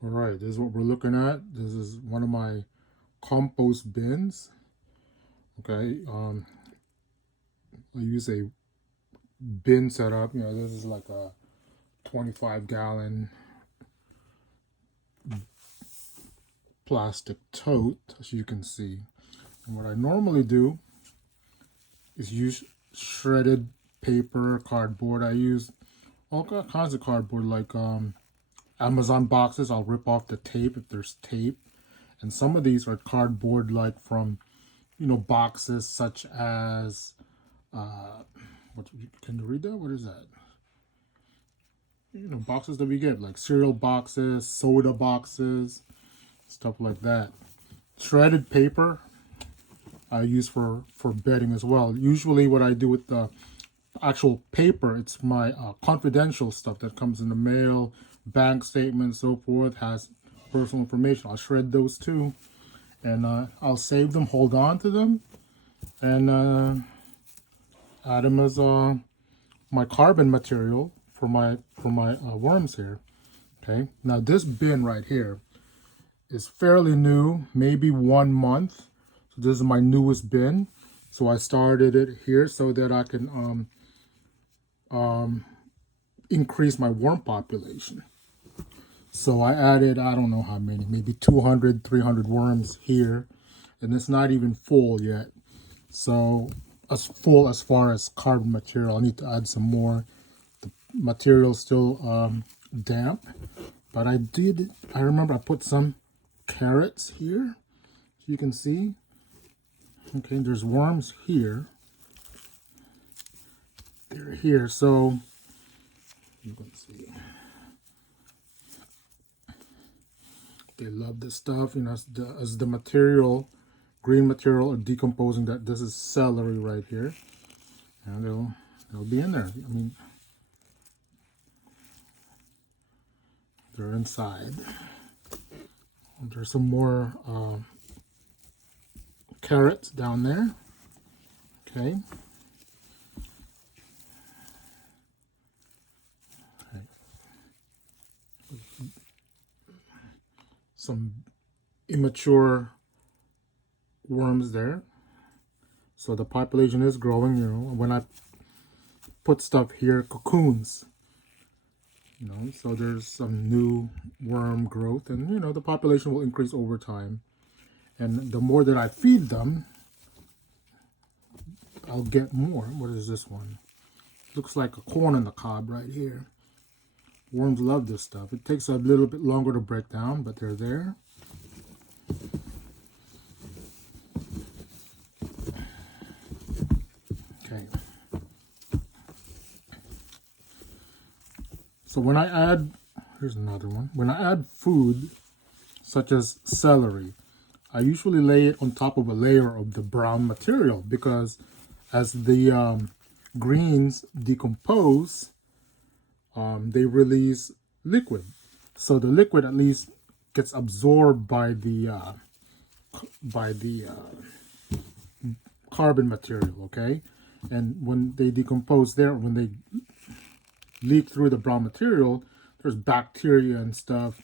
All right, this is what we're looking at. This is one of my compost bins. Okay, I use a bin setup. You know, this is like a 25-gallon plastic tote, as you can see. And what I normally do is use shredded paper, cardboard. I use all kinds of cardboard, like Amazon boxes. I'll rip off the tape if there's tape. And some of these are cardboard, like from, boxes such as, what can you read that? What is that? Boxes that we get, like cereal boxes, soda boxes, stuff like that. Shredded paper I use for bedding as well. Usually what I do with the actual paper, it's my confidential stuff that comes in the mail, bank statements, so forth, has personal information. I'll shred those too, and I'll save them, hold on to them, and add them as my carbon material for my worms here. Okay, now this bin right here is fairly new, maybe 1 month. So this is my newest bin. So I started it here so that I can increase my worm population. So I added, I don't know how many, maybe 200, 300 worms here. And it's not even full yet. So as full as far as carbon material, I need to add some more. The material's still damp. But I remember I put some carrots here. So you can see. Okay, there's worms here. They're here, so you can see. They love this stuff, as the material, green material, are decomposing. That this is celery right here, and they'll be in there. I mean, they're inside. There's some more carrots down there. Okay. Some immature worms there. So the population is growing, when I put stuff here, cocoons, so there's some new worm growth, and the population will increase over time. And the more that I feed them, I'll get more. What is this one? Looks like a corn on the cob right here. Worms love this stuff. It takes a little bit longer to break down, but they're there. Okay. So when I add, here's another one. When I add food, such as celery, I usually lay it on top of a layer of the brown material, because as the greens decompose, they release liquid. So the liquid at least gets absorbed by the carbon material, okay? And when they decompose there, when they leak through the brown material, there's bacteria and stuff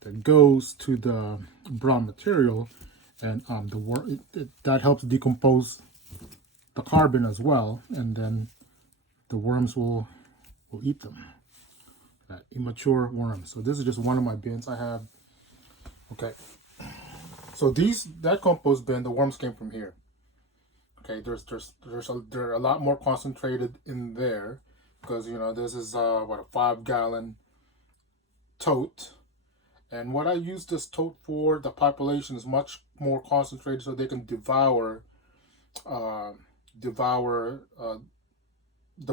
that goes to the brown material, and that helps decompose the carbon as well, and then the worms will eat them. That immature worms. So this is just one of my bins I have. Okay. So that compost bin, the worms came from here. Okay, they're a lot more concentrated in there, because this is a 5-gallon tote. And what I use this tote for, the population is much more concentrated, so they can devour the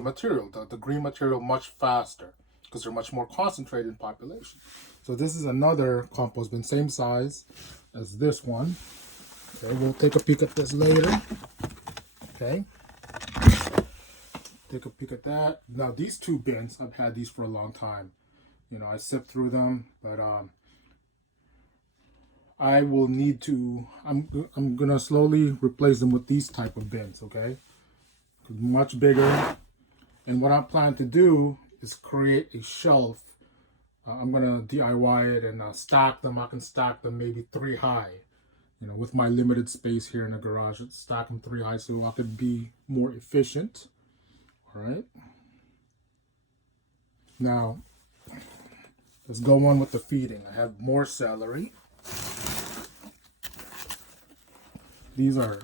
material, the green material, much faster, because they're much more concentrated in population. So this is another compost bin, same size as this one. Okay, we'll take a peek at this later. Okay, take a peek at that. Now these two bins, I've had these for a long time. I sift through them, but I will need to. I'm gonna slowly replace them with these type of bins. Okay, much bigger. And what I plan to do is create a shelf I'm gonna DIY it and stack them. I can stack them maybe 3 high. You know, with my limited space here in the garage, let's stack them 3 high so I could be more efficient. All right. Now, let's go on with the feeding. I have more celery. These are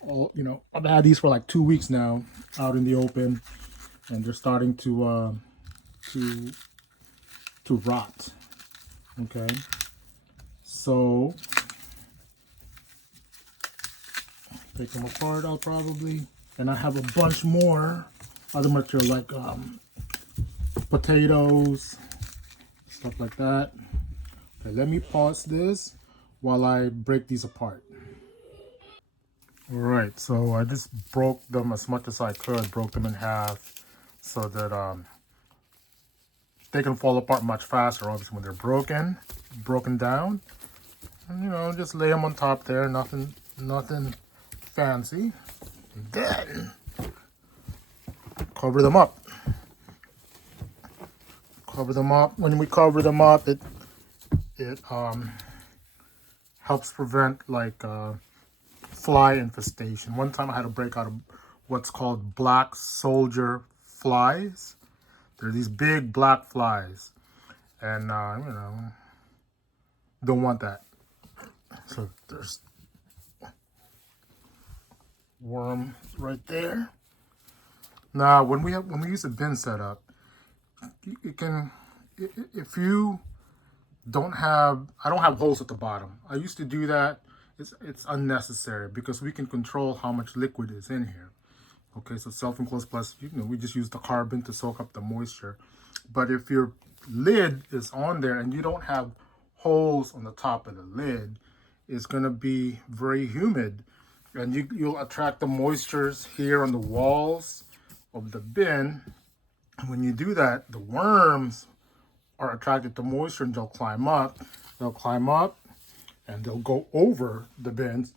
all, you know, I've had these for like 2 weeks now out in the open, and they're starting to to rot. Okay. So take them apart, I'll probably, and I have a bunch more other material like potatoes, stuff like that. Okay, let me pause this while I break these apart. All right, so I just broke them as much as I could, broke them in half so that they can fall apart much faster, obviously, when they're broken down. And, you know, just lay them on top there, nothing fancy. And then cover them up. Cover them up. When we cover them up, it helps prevent like fly infestation. One time I had to break out of what's called black soldier flies. They're these big black flies, and you know, don't want that. So there's worm right there. Now, when we use a bin setup, you can, if you don't have, I don't have holes at the bottom. I used to do that. It's unnecessary because we can control how much liquid is in here. Okay, so self-enclosed plus, you know, we just use the carbon to soak up the moisture. But if your lid is on there and you don't have holes on the top of the lid, it's going to be very humid, and you'll attract the moistures here on the walls of the bin. And when you do that, the worms are attracted to moisture and they'll climb up. And they'll go over the bins,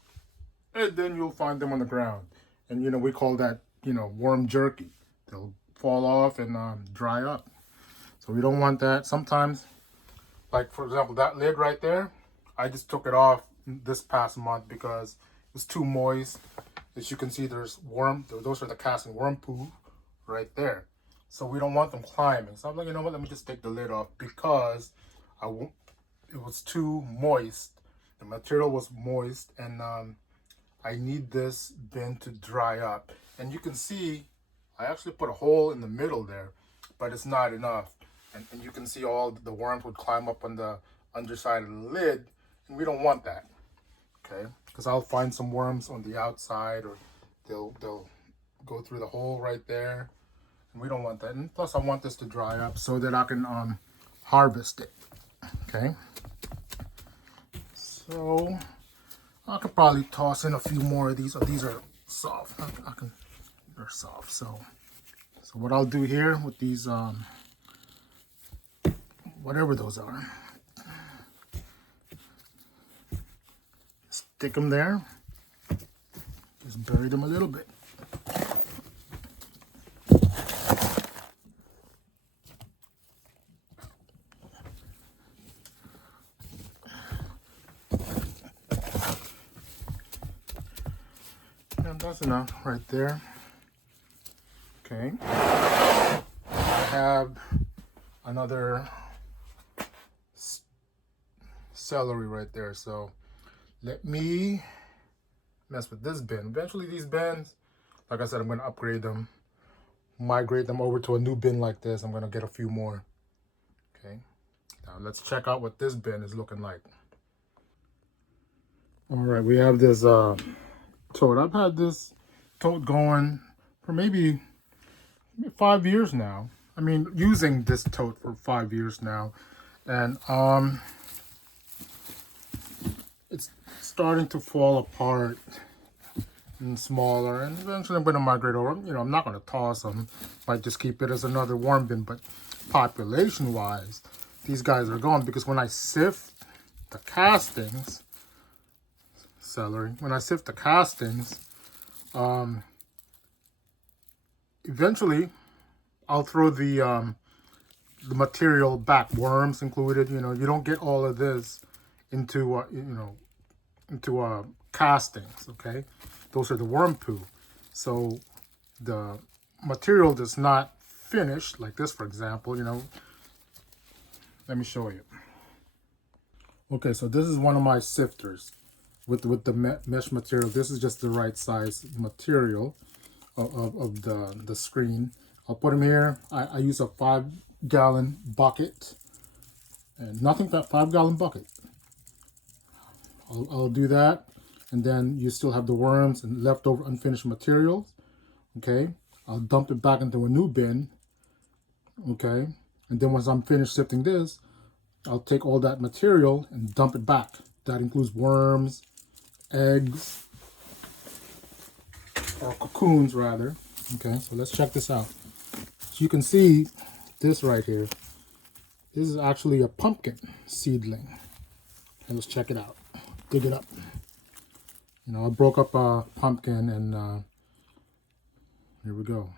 and then you'll find them on the ground. And, you know, we call that, you know, worm jerky. They'll fall off and dry up. So we don't want that. Sometimes, like for example, that lid right there, I just took it off this past month because it was too moist. As you can see, there's worm, those are the casting worm poo right there. So we don't want them climbing. So I'm like, you know what, let me just take the lid off because it was too moist. The material was moist, and I need this bin to dry up. And you can see I actually put a hole in the middle there, but it's not enough. And you can see all the worms would climb up on the underside of the lid, and we don't want that, okay? Because I'll find some worms on the outside, or they'll go through the hole right there, and we don't want that. And plus I want this to dry up so that I can harvest it, okay? So I could probably toss in a few more of these. Oh, these are soft. They're soft. So what I'll do here with these, whatever those are, stick them there. Just bury them a little bit. And that's enough right there. Okay. I have another celery right there. So let me mess with this bin. Eventually these bins, like I said, I'm going to upgrade them, migrate them over to a new bin like this. I'm going to get a few more. Okay. Now let's check out what this bin is looking like. All right, we have this tote. I've had this tote going for maybe 5 years now. I mean, using this tote for 5 years now, and it's starting to fall apart and smaller, and eventually I'm going to migrate over. You know, I'm not going to toss them. Might just keep it as another worm bin, but population wise, these guys are gone because when I sift the castings, when I sift the castings, eventually I'll throw the the material back, worms included. You know, you don't get all of this into into castings. Okay, those are the worm poo. So the material does not finish like this, for example. You know, let me show you. Okay, so this is one of my sifters with the mesh material. This is just the right size material of the screen. I'll put them here. I use a 5-gallon bucket, and nothing but 5-gallon bucket. I'll do that, and then you still have the worms and leftover unfinished materials. Okay, I'll dump it back into a new bin. Okay, and then once I'm finished sifting this, I'll take all that material and dump it back. That includes worms, eggs, or cocoons rather. Okay, so let's check this out. So you can see this right here. This is actually a pumpkin seedling. And let's check it out. Dig it up. You know, I broke up a pumpkin, and here we go.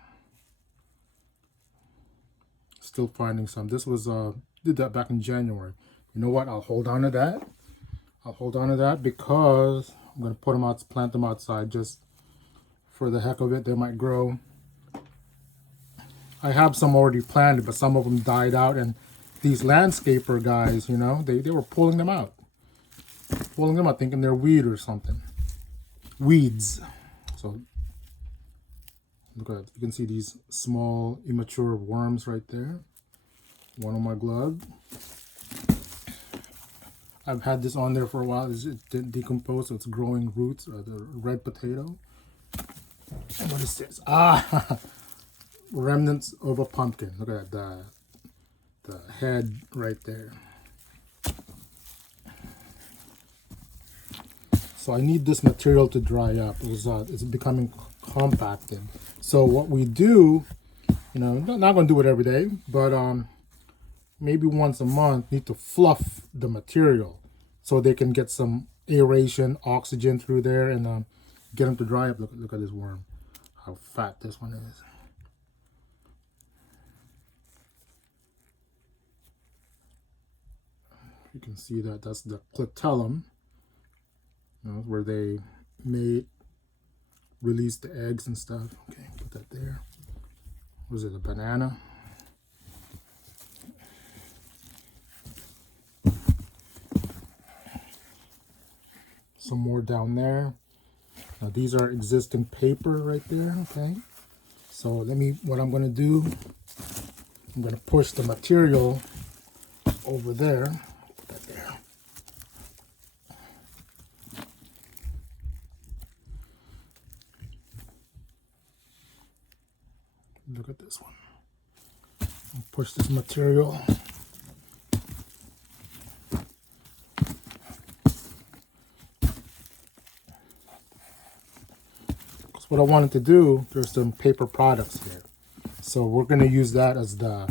Still finding some. This was did that back in January. You know what? I'll hold on to that. I'll hold on to that because I'm gonna put them out, plant them outside just for the heck of it. They might grow. I have some already planted, but some of them died out, and these landscaper guys, you know, they were pulling them out. Pulling them out, thinking they're weed or something. Weeds. So look at it. You can see these small immature worms right there. One on my glove. I've had this on there for a while. It didn't decompose, so it's growing roots, or the red potato. And what is this? Ah, remnants of a pumpkin. Look at that, the head right there. So I need this material to dry up. It's becoming compacted. So what we do, you know, not going to do it every day, but maybe once a month, need to fluff the material so they can get some aeration, oxygen through there, and get them to dry up. Look at this worm, how fat this one is. You can see that that's the clitellum, you know, where they release the eggs and stuff. Okay, put that there. Was it a banana? Some more down there. Now these are existing paper right there. Okay, so what I'm going to do, I'm going to push the material over there. Put that there. Look at this one. I'll push this material. Because what I wanted to do, there's some paper products here. So we're going to use that as the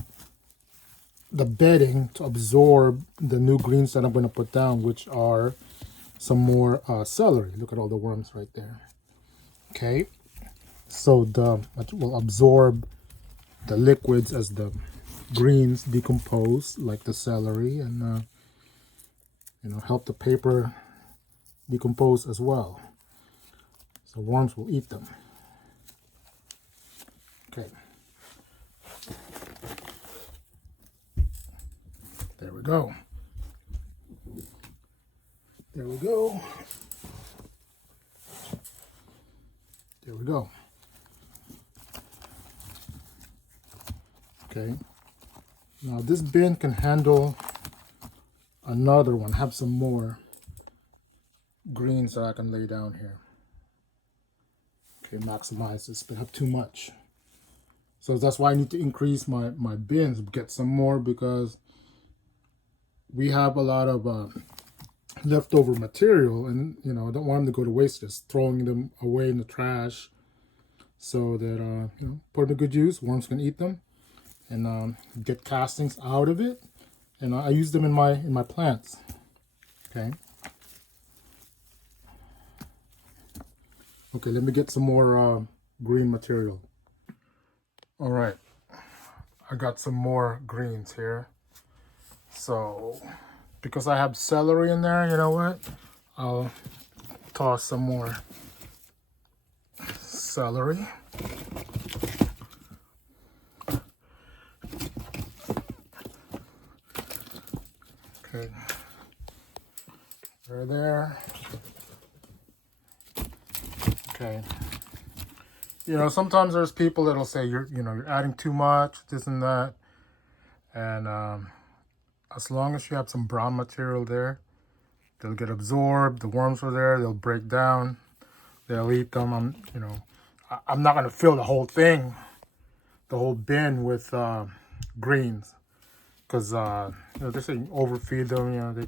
bedding to absorb the new greens that I'm going to put down, which are some more celery. Look at all the worms right there. Okay. So it will absorb the liquids as the greens decompose, like the celery, and you know, help the paper decompose as well. So worms will eat them. Okay. There we go. There we go. There we go. Okay, now this bin can handle another one. Have some more greens that I can lay down here. Okay, maximize this, but have too much. So that's why I need to increase my bins, get some more, because we have a lot of leftover material, and you know, I don't want them to go to waste, just throwing them away in the trash. So that you know, put them to good use. Worms can eat them, and get castings out of it, and I use them in my plants. Okay. Okay, let me get some more green material. All right, I got some more greens here. So because I have celery in there, you know what? I'll toss some more celery. Okay, they're there. Okay. You know, sometimes there's people that'll say you're adding too much, this and that. And as long as you have some brown material there, they'll get absorbed. The worms are there. They'll break down. They'll eat them. I'm not gonna fill the whole thing, the whole bin with greens, because they're saying overfeed them. You know, they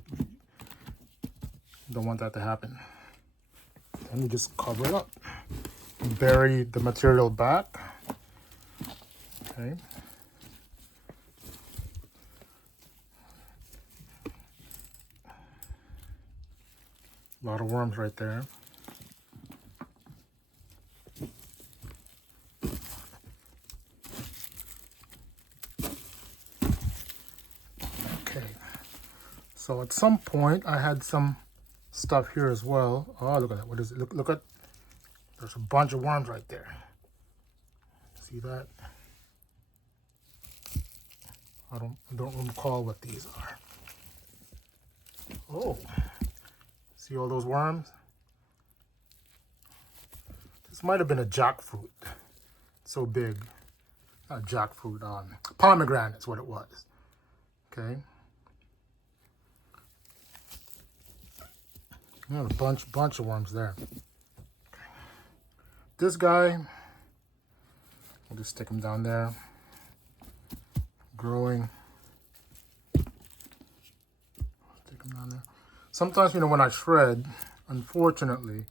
don't want that to happen. Then you just cover it up. Bury the material back. Okay. A lot of worms right there. Okay. So at some point I had some stuff here as well. Oh, look at that. What is it? Look at, there's a bunch of worms right there. See that? I don't recall what these are. Oh, see all those worms? This might have been a jackfruit. So big. Not jackfruit, pomegranate is what it was. Okay. Yeah, a bunch of worms there. Okay. This guy, I'll just stick him down there. Growing. Stick him down there. Sometimes, when I shred, unfortunately,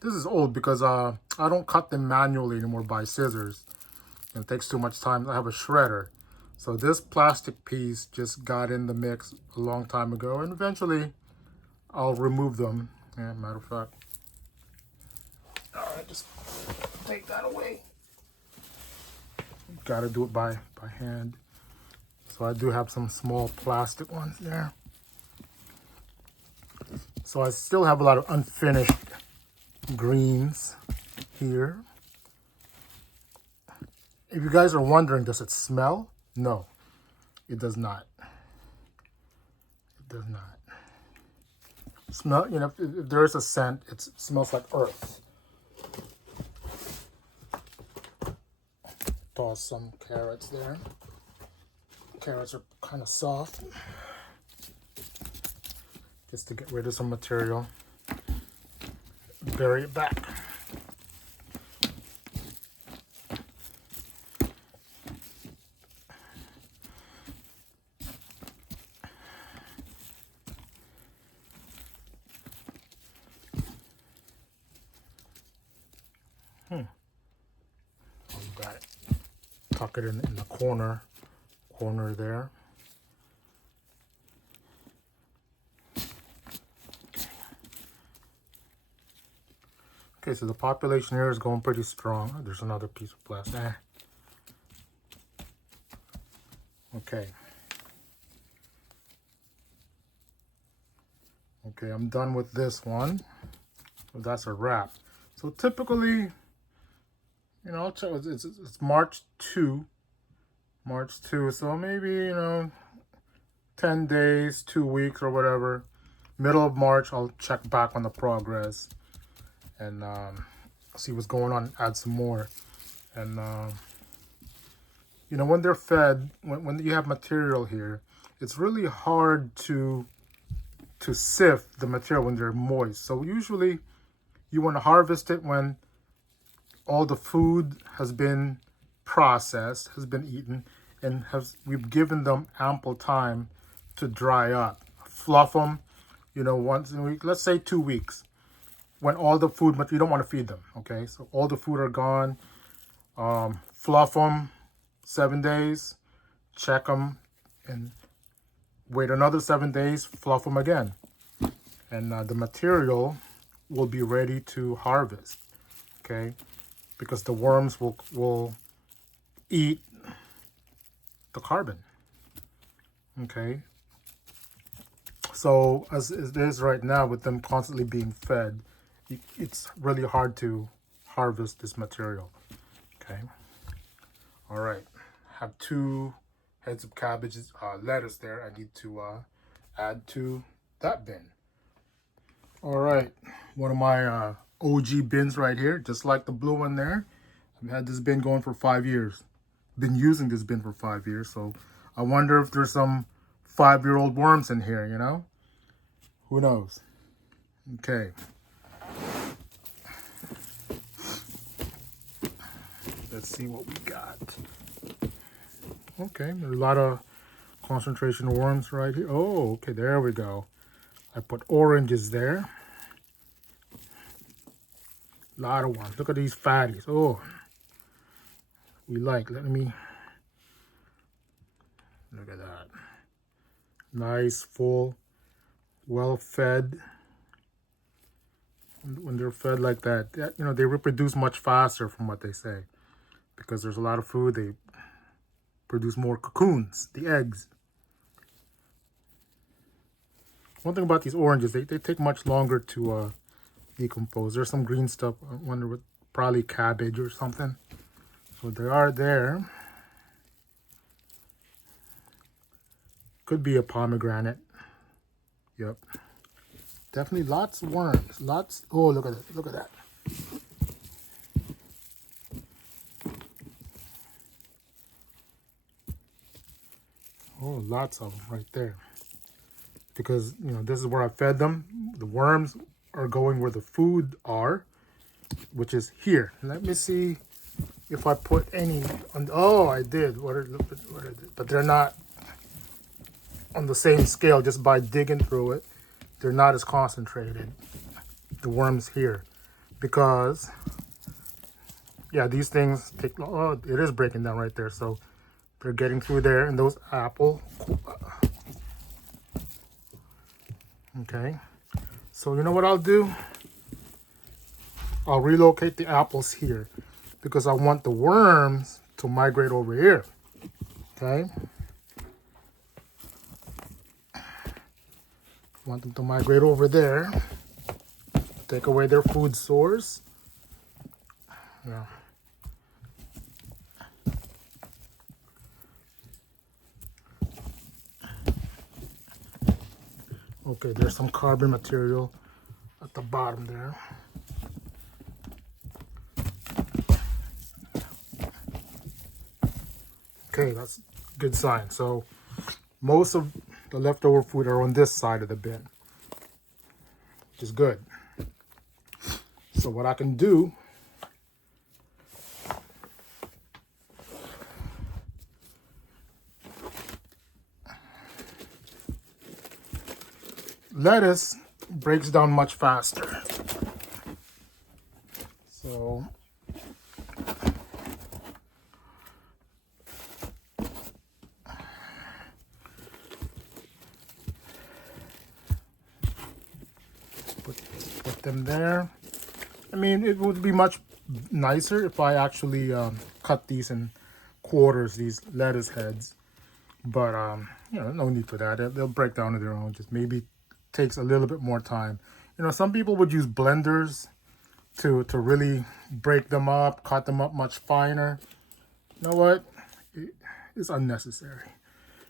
this is old because I don't cut them manually anymore by scissors. It takes too much time. I have a shredder. So this plastic piece just got in the mix a long time ago, and eventually I'll remove them. Yeah, matter of fact. All right, just take that away. Got to do it by hand. So I do have some small plastic ones there. So I still have a lot of unfinished greens here. If you guys are wondering, does it smell? No, it does not. It does not. Smell, if there is a scent, it smells like earth. Toss some carrots there. Carrots are kind of soft. Just to get rid of some material. Bury it back. You got it. Tuck it in the corner there. Okay, so the population here is going pretty strong. There's another piece of plastic. Okay. Okay, I'm done with this one. So that's a wrap. So typically, I'll check. It's March 2. March 2. So maybe, 10 days, 2 weeks or whatever. Middle of March, I'll check back on the progress and see what's going on, add some more. And, when they're fed, when you have material here, it's really hard to sift the material when they're moist. So usually you want to harvest it when all the food has been processed, has been eaten, and we've given them ample time to dry up. Fluff them, once a week, let's say 2 weeks. When all the food, but you don't want to feed them, okay? So all the food are gone. Fluff them 7 days, check them, and wait another 7 days, fluff them again. And the material will be ready to harvest, okay? Because the worms will eat the carbon. Okay. So as it is right now, with them constantly being fed, it's really hard to harvest this material. Okay. All right. Have 2 heads of cabbages, lettuce there. I need to add to that bin. All right. One of my OG bins right here, just like the blue one there. I've had this bin going for 5 years. Been using this bin for 5 years, so I wonder if there's some 5-year-old worms in here, you know? Who knows? Okay. Let's see what we got. Okay, there's a lot of concentration of worms right here. Oh, okay, there we go. I put oranges there. A lot of worms. Look at these fatties. Oh, we like. Let me look at that. Nice, full, well fed. When they're fed like that, you know, they reproduce much faster from what they say, because there's a lot of food. They produce more cocoons, the eggs. One thing about these oranges, they take much longer to decompose. There's some green stuff. I wonder what, probably cabbage or something. So they are there. Could be a pomegranate. Yep. Definitely lots of worms. Lots. Oh, look at it. Look at that. Oh, lots of them right there. Because, you know, this is where I fed them. The worms are going where the food are, which is here. Let me see if I put any on. Oh, I did. What are they? But they're not on the same scale. Just by digging through it, they're not as concentrated, the worms here, because yeah, these things take. Oh, it is breaking down right there. So they're getting through there in those apple. Okay, so you know what I'll do? I'll relocate the apples here because I want the worms to migrate over here. Okay, want them to migrate over there, take away their food source. Yeah. Okay, there's some carbon material at the bottom there. Okay, that's a good sign. So most of the leftover food are on this side of the bin, which is good. So what I can do, lettuce breaks down much faster. So put them there. I mean, it would be much nicer if I actually cut these in quarters, these lettuce heads. But you know, no need for that. They'll break down on their own. Just maybe takes a little bit more time. You know, some people would use blenders to really break them up, cut them up much finer. You know what? It's unnecessary.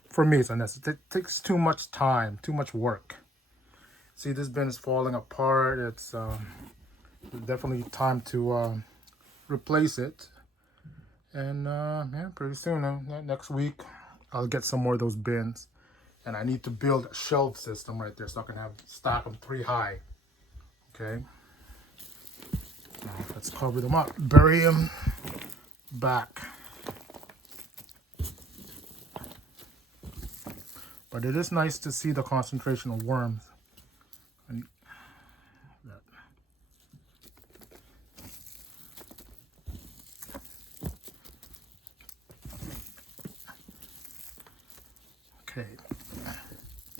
For me, it's unnecessary. It takes too much time, too much work. See, this bin is falling apart. It's definitely time to replace it. And yeah, pretty soon, next week, I'll get some more of those bins. And I need to build a shelf system right there so I can stack them 3 high. Okay. Now let's cover them up. Bury them back. But it is nice to see the concentration of worms. Okay,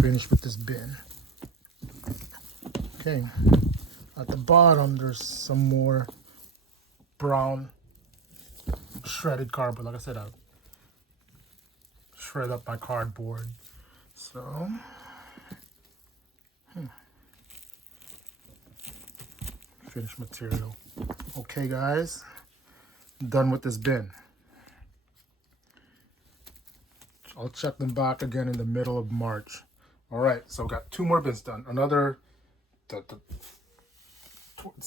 finish with this bin. Okay, at the bottom there's some more brown shredded cardboard. Like I said, I shred up my cardboard. So, finished material. Okay, guys, done with this bin. I'll check them back again in the middle of March. All right, so got 2 more bins done. Another, it's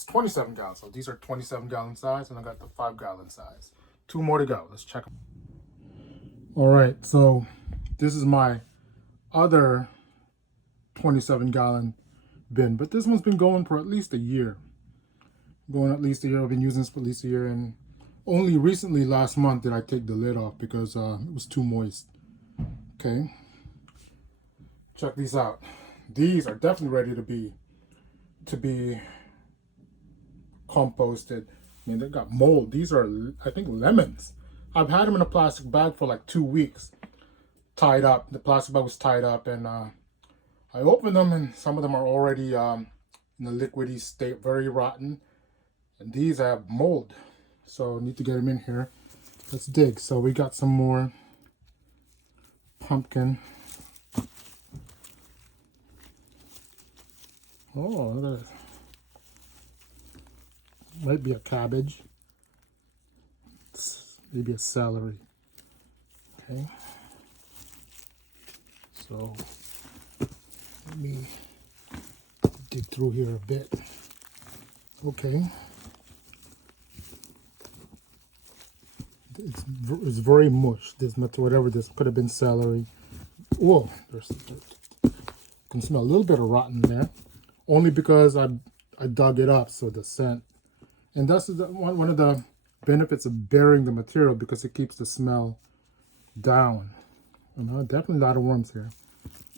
27 gallons. So these are 27-gallon size, and I got the 5-gallon size. 2 more to go. Let's check them. All right, so this is my other 27-gallon bin, but this one's been going for at least a year. I've been using this for at least a year, and only recently last month did I take the lid off because it was too moist. Okay, check these out. These are definitely ready to be composted. I mean, they got mold. These are, I think, lemons. I've had them in a plastic bag for like 2 weeks, tied up. The plastic bag was tied up, and I opened them, and some of them are already in a liquidy state, very rotten. And these have mold, so I need to get them in here. Let's dig. So we got some more pumpkin. Oh, look at that. Might be a cabbage. Maybe a celery. Okay. So let me dig through here a bit. Okay. It's very mush. This whatever this could have been celery. Whoa, you can smell a little bit of rotten there, only because I dug it up, so the scent. And that's one of the benefits of burying the material, because it keeps the smell down. You know, definitely a lot of worms here.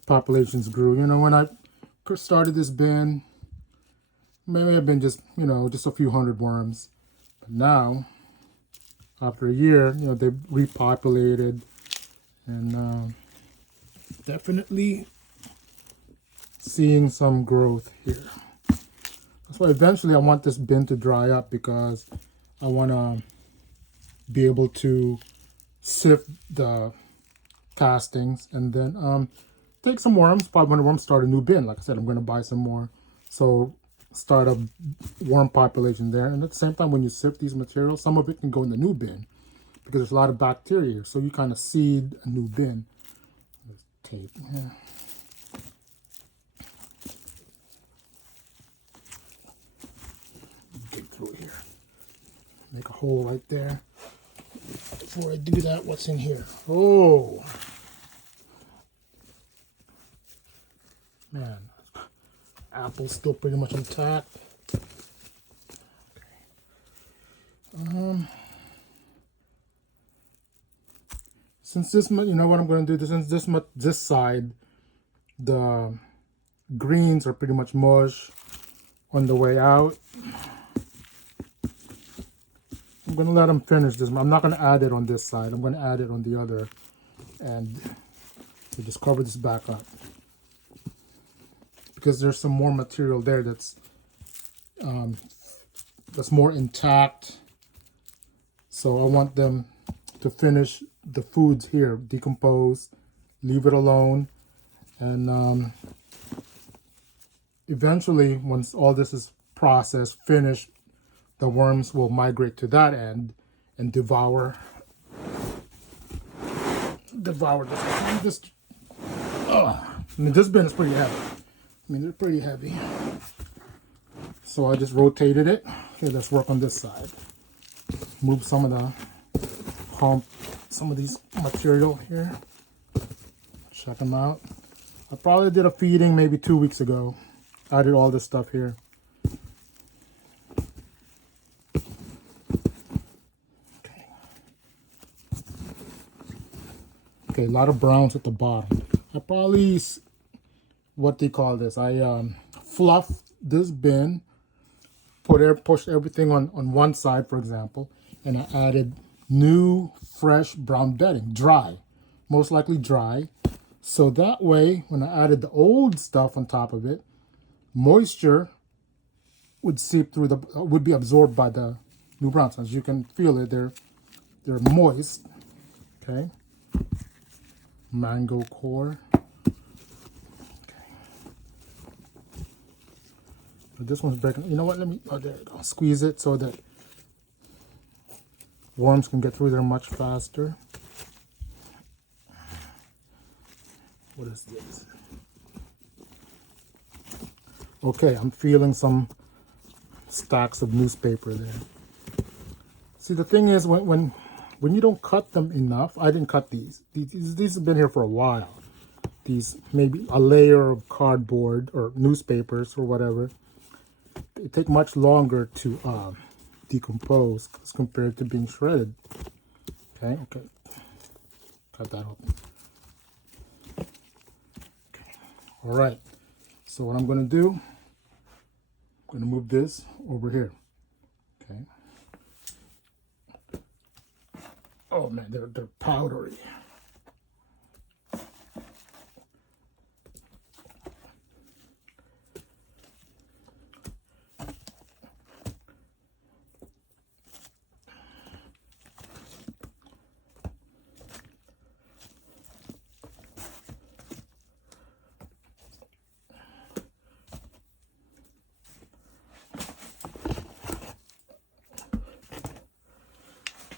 Populations grew. You know, when I started this bin, maybe I've been just a few hundred worms, but now, after a year, they've repopulated, and definitely seeing some growth here. That's why eventually I want this bin to dry up, because I want to be able to sift the castings and then take some worms. Probably when the worms start a new bin, like I said, I'm going to buy some more. So start a worm population there, and at the same time, when you sift these materials, some of it can go in the new bin because there's a lot of bacteria here, so you kind of seed a new bin. There's tape. Yeah. Dig through here, make a hole right there. Before I do that, what's in here? Oh man, apple's still pretty much intact. Okay. Since this, what I'm going to do, since this side, the greens are pretty much mush on the way out, I'm going to let them finish this. I'm not going to add it on this side. I'm going to add it on the other, and so just cover this back up, because there's some more material there that's more intact. So I want them to finish the foods here, decompose, leave it alone, and eventually, once all this is processed, finished, the worms will migrate to that end and devour this. I mean, this bin is pretty heavy. I mean, they're pretty heavy. So I just rotated it. Okay, let's work on this side. Move some of these material here. Check them out. I probably did a feeding maybe 2 weeks ago. I did all this stuff here. Okay, a lot of browns at the bottom. I probably, what they call this, I fluffed this bin, pushed everything on one side, for example, and I added new fresh brown bedding, dry, most likely dry. So that way, when I added the old stuff on top of it, moisture would seep through would be absorbed by the new browns. As you can feel it, they're moist. Okay. mango core. This one's breaking. You know what? Let me. Oh, there you go. Squeeze it so that worms can get through there much faster. What is this? Okay, I'm feeling some stacks of newspaper there. See, the thing is, when you don't cut them enough, I didn't cut these. These have been here for a while. These maybe a layer of cardboard or newspapers or whatever. They take much longer to decompose as compared to being shredded. Okay, cut that open. Okay, all right. So what I'm going to do, I'm going to move this over here. Okay. Oh man, they're powdery.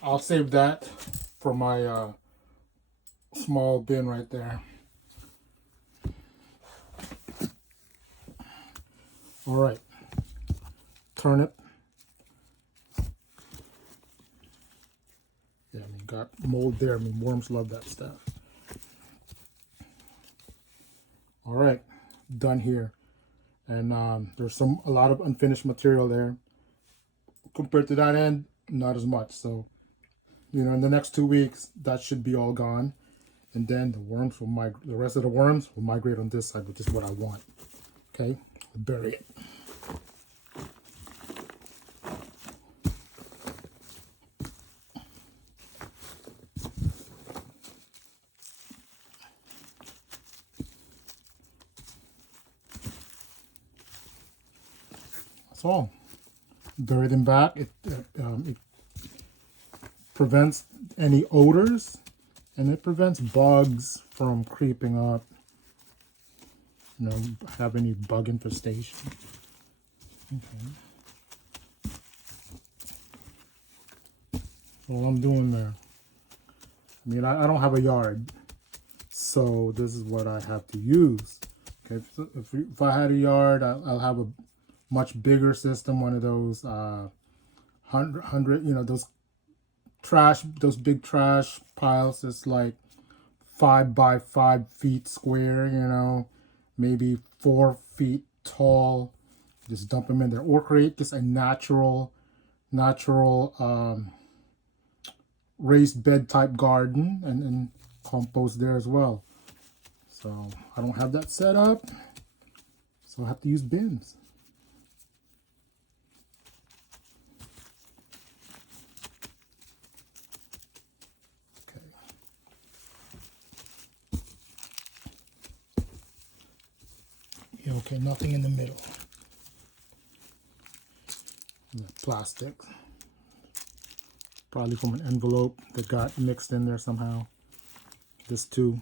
I'll save that for my small bin right there. All right, turnip. Yeah, I mean, got mold there. I mean, worms love that stuff. All right, done here. And there's a lot of unfinished material there. Compared to that end, not as much. So, you know, in the next 2 weeks, that should be all gone. And then the worms will migrate. The rest of the worms will migrate on this side, which is what I want. Okay, bury it. That's all. Bury them back. It prevents any odors, and it prevents bugs from creeping up. You know, have any bug infestation. Okay. All I'm doing there. I mean, I don't have a yard, so this is what I have to use. Okay, so if I had a yard, I'll have a much bigger system, one of those 100, you know, those big trash piles. It's like 5 by 5 feet square, you know, maybe 4 feet tall. Just dump them in there, or create just a natural raised bed type garden and compost there as well. So I don't have that set up, so I have to use bins. Okay, nothing in the middle. Plastic. Probably from an envelope that got mixed in there somehow. This too.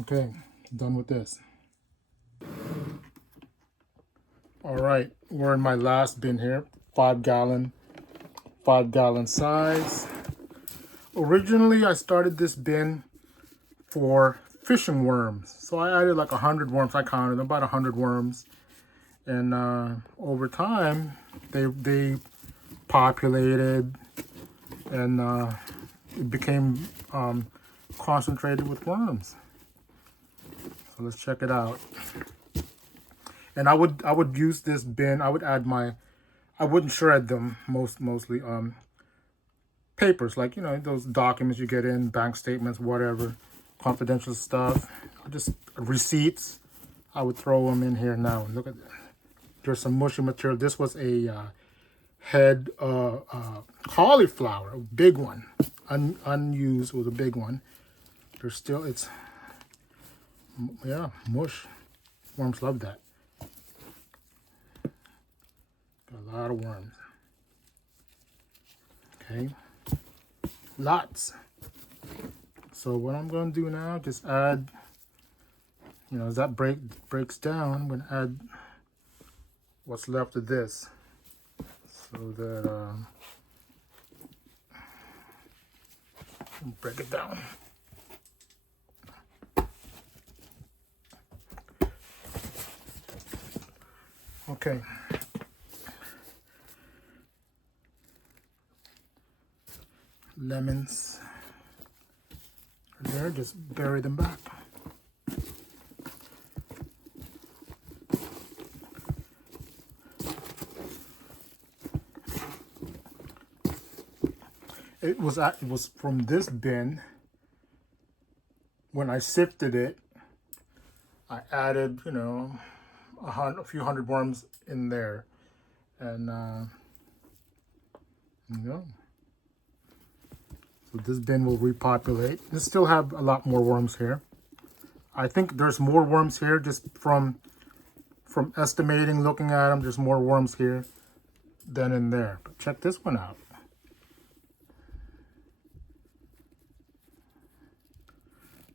Okay, done with this. All right, we're in my last bin here. 5 gallon size. Originally, I started this bin for fishing worms. So I added like 100 worms. I counted about 100 worms. And over time, they populated, and it became concentrated with worms. So let's check it out. And I would use this bin. I would add I wouldn't shred them mostly. Papers, like, you know, those documents you get in, bank statements, whatever, confidential stuff, just receipts. I would throw them in here now. Look at that. There's some mushy material. This was a head cauliflower, a big one, unused. It was a big one. There's still, yeah, mush. Worms love that. Got a lot of worms. Okay, lots. So what I'm going to do now, just add, as that breaks down, I'm going to add what's left of this, so that break it down. Okay. Lemons are there, just bury them back. It was from this bin. When I sifted it, I added, a few hundred worms in there, and so this bin will repopulate. This still have a lot more worms here. I think there's more worms here just from estimating, looking at them. There's more worms here than in there. But check this one out.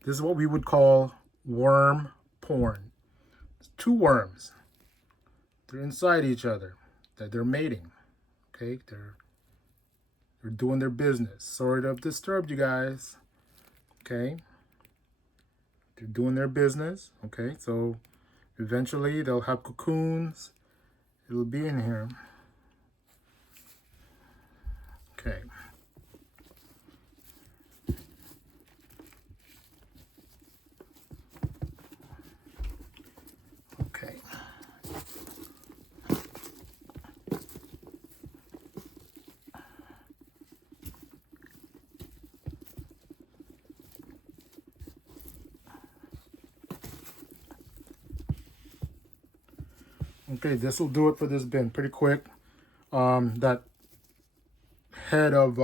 This is what we would call worm porn. It's two worms. They're inside each other. They're mating. Okay, they're doing their business. Sorry to have disturbed you guys. Okay, they're doing their business. Okay, so eventually they'll have cocoons. It'll be in here. Okay. Okay. Okay, this will do it for this bin. Pretty quick. That head of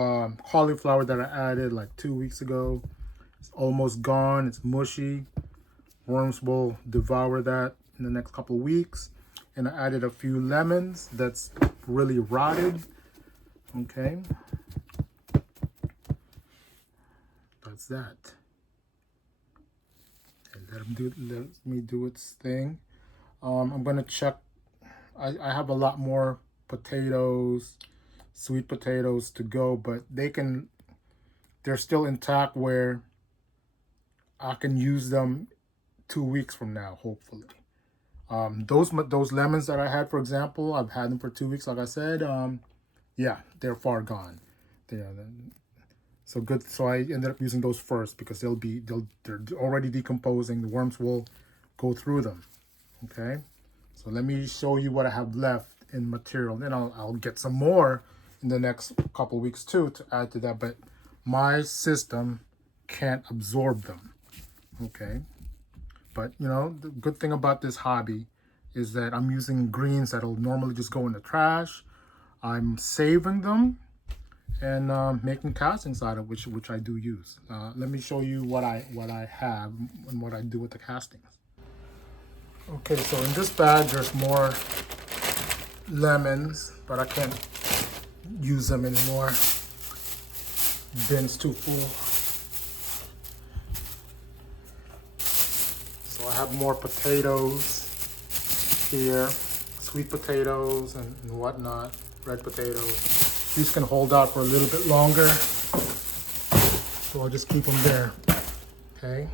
cauliflower that I added like 2 weeks ago, it's almost gone. It's mushy. Worms will devour that in the next couple of weeks. And I added a few lemons that's really rotted. Okay. That's that. And let me do its thing. I'm gonna check. I have a lot more potatoes, sweet potatoes to go, but they're still intact where I can use them 2 weeks from now, hopefully. Those lemons that I had, for example, I've had them for 2 weeks. Like I said, yeah, they're far gone. So good. So I ended up using those first because they're already decomposing. The worms will go through them. Okay. So let me show you what I have left in material. Then I'll get some more in the next couple weeks too to add to that. But my system can't absorb them. Okay. But, the good thing about this hobby is that I'm using greens that'll normally just go in the trash. I'm saving them and making castings out of which I do use. Let me show you what I have and what I do with the castings. Okay, so in this bag there's more lemons, but I can't use them anymore. Bin's too full. So I have more potatoes here, sweet potatoes and whatnot, red potatoes. These can hold out for a little bit longer, so I'll just keep them there, okay?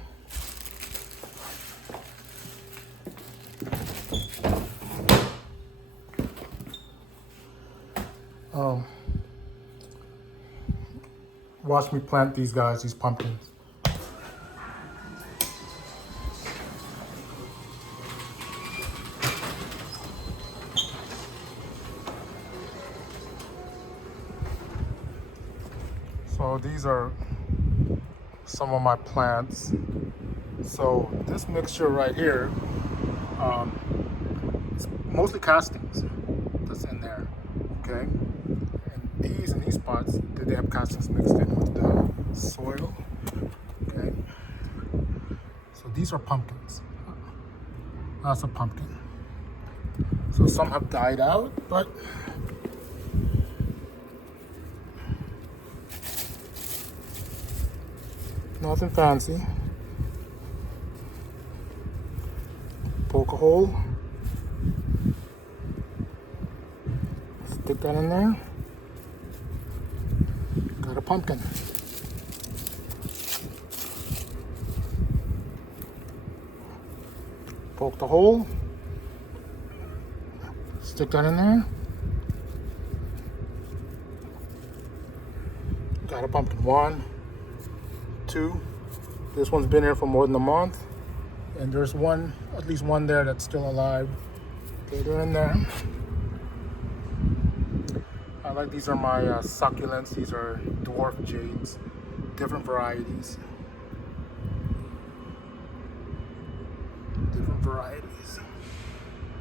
Watch me plant these guys, these pumpkins. So these are some of my plants. So this mixture right here, it's mostly castings that's in there, okay? And these spots, they have castings mixed in with the soil, okay? So these are pumpkins. That's a pumpkin. So some have died out, but Nothing fancy. Poke a hole. Stick that in there. Got a pumpkin. Poke the hole. Stick that in there. Got a pumpkin. 1, 2. This one's been here for more than a month. And there's one, at least one there that's still alive. Okay, they're in there. I like, these are my succulents. These are dwarf jades, different varieties. Different varieties.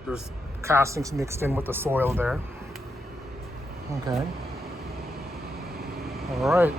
There's castings mixed in with the soil there. Okay. All right.